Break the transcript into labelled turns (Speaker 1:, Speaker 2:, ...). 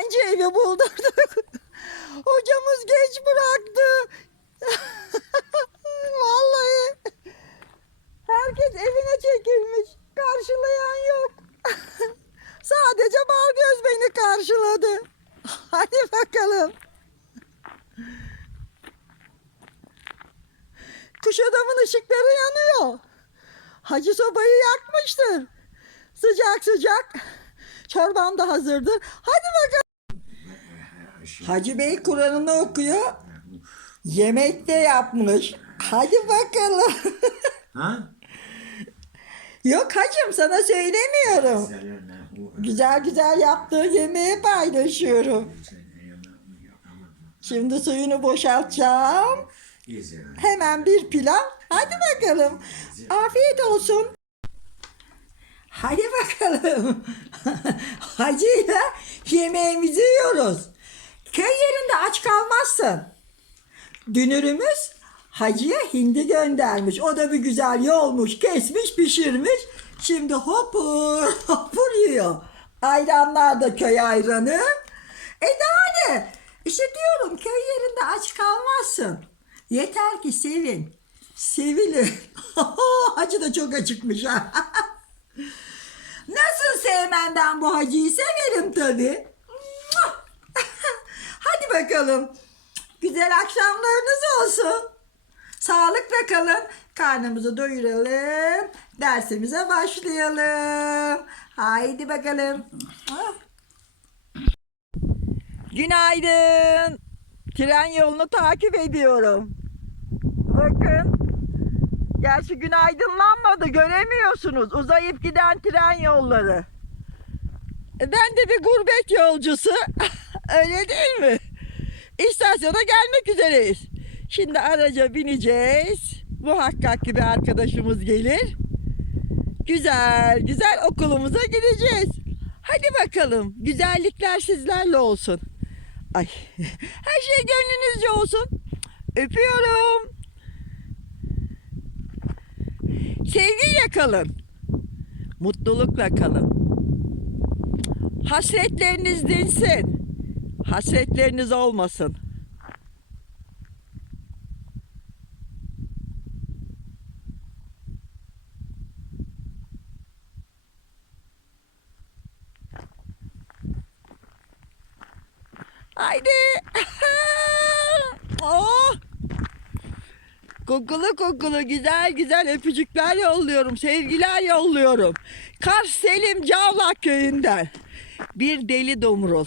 Speaker 1: Yabancı evi buldurduk. Hocamız geç bıraktı. Vallahi. Herkes evine çekilmiş. Karşılayan yok. Sadece Balgöz beni karşıladı. Hadi bakalım. Kuşadamın ışıkları yanıyor. Hacı sobayı yakmıştır. Sıcak sıcak. Çorbam da hazırdır. Hadi bakalım. Hacı Bey Kur'an'ını okuyor. Yemek de yapmış. Hadi bakalım.
Speaker 2: Ha?
Speaker 1: Yok hacım sana söylemiyorum. Güzel güzel yaptığı yemeği paylaşıyorum. Şimdi suyunu boşaltacağım. Hemen bir pilav. Hadi bakalım. Afiyet olsun. Hadi bakalım. Hacıyla yemeğimizi yiyoruz. Köy yerinde aç kalmazsın. Dünürümüz hacıya hindi göndermiş. O da bir güzel yolmuş, kesmiş, pişirmiş. Şimdi hopur hopur yiyor. Ayranlar da köy ayranı. E daha ne? İşte diyorum köy yerinde aç kalmazsın. Yeter ki sevin. Sevilin. Hacı da çok acıkmış ha. Nasıl sevmenden bu hacıyı severim tabii. Bakalım. Güzel akşamlarınız olsun. Sağlıkla kalın. Karnımızı doyuralım. Dersimize başlayalım. Haydi bakalım. Ah. Günaydın. Tren yolunu takip ediyorum. Bakın. Gerçi gün aydınlanmadı göremiyorsunuz. Uzayıp giden tren yolları. E, Ben de bir gurbet yolcusu. Öyle değil mi? İstasyona gelmek üzereyiz. Şimdi araca bineceğiz. Muhakkak ki bir arkadaşımız gelir. Güzel güzel okulumuza gideceğiz. Hadi bakalım. Güzellikler sizlerle olsun. Ay her şey gönlünüzce olsun. Öpüyorum. Sevgiyle kalın. Mutlulukla kalın. Hasretleriniz dinsin. Hasretleriniz olmasın. Haydi. oh. Kokulu kokulu güzel güzel öpücükler yolluyorum. Sevgiler yolluyorum. Kars Selim Cavlak köyünden. Bir deli domrul.